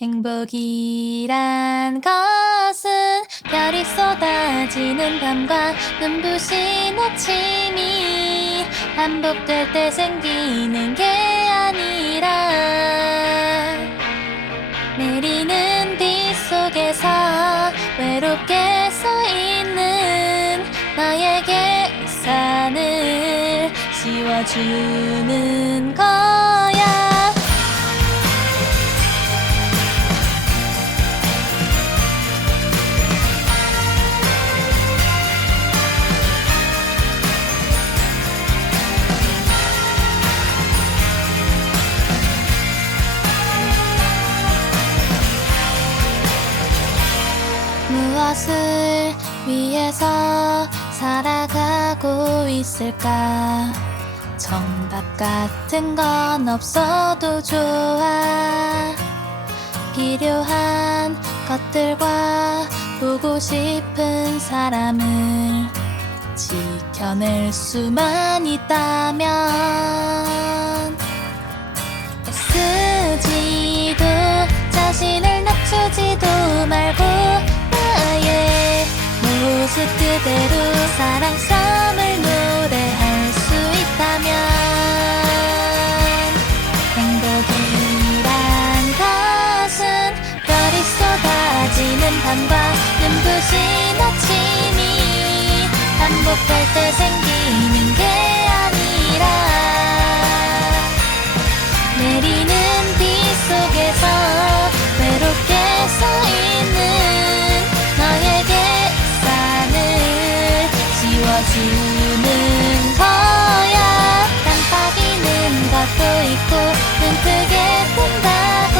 행복이란 것은 별이 쏟아지는 밤과 눈부신 아침이 반복될 때 생기는 게 아니라 내리는 비 속에서 외롭게 서 있는 너에게 우산을 씌워주는 거 무엇을 위해서 살아가고 있을까? 정답 같은 건 없어도 좋아. 필요한 것들과 보고 싶은 사람을 지켜낼 수만 있다면 모습 그대로 사랑섬을 노래할 수 있다면 행복이란 것은 별이 쏟아지는 밤과 눈부신 아침이 반복될 때 생기 주는 거야. 깜빡이는 것도 있고 눈 크게 뜬다고.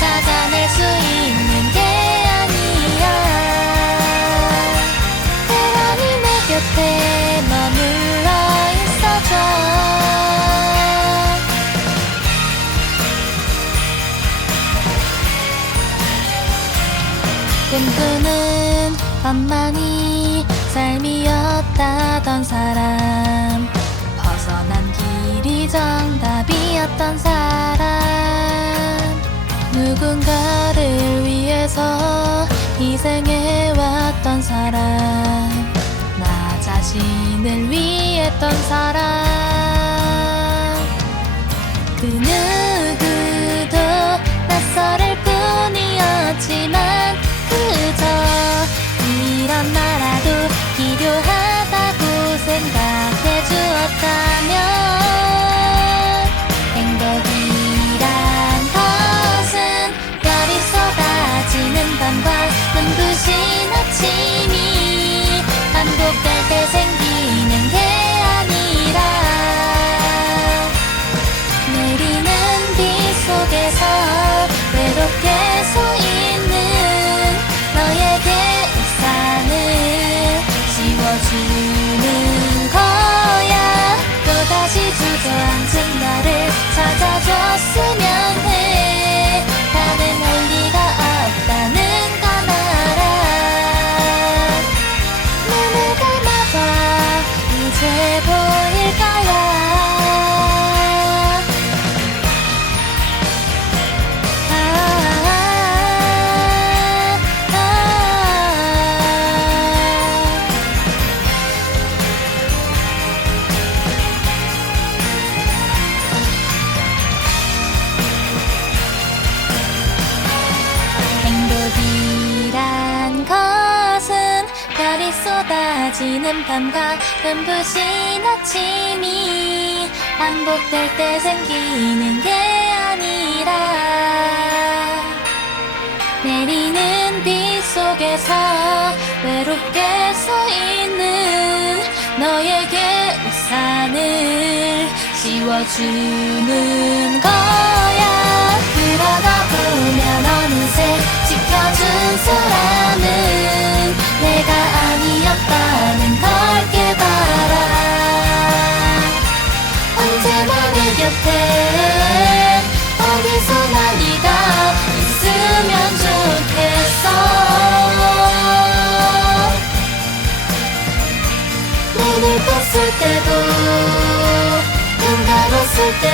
찾아낼 수 있는 게 아니야. 때로니 내 곁에 머물러 있어줘. 꿈꾸는 것만이 삶이었다던 사람. 벗어난 길이 정답이었던 사람. 누군가를 위해서 희생해왔던 사람. 나 자신을 위했던 사람 서 있는 너에게 우산을 씌워주는 거야. 또다시 주저앉은 나를 찾아줬으면 쏟아지는 밤과 눈부신 아침이 반복될 때 생기는 게 아니라 내리는 비 속에서 외롭게 서 있는 너에게 우산을 씌워주는 거야 언제나 내 곁에 어디서나 네가 있으면 좋겠어. 내눈 떴을 때도 눈 감았을 때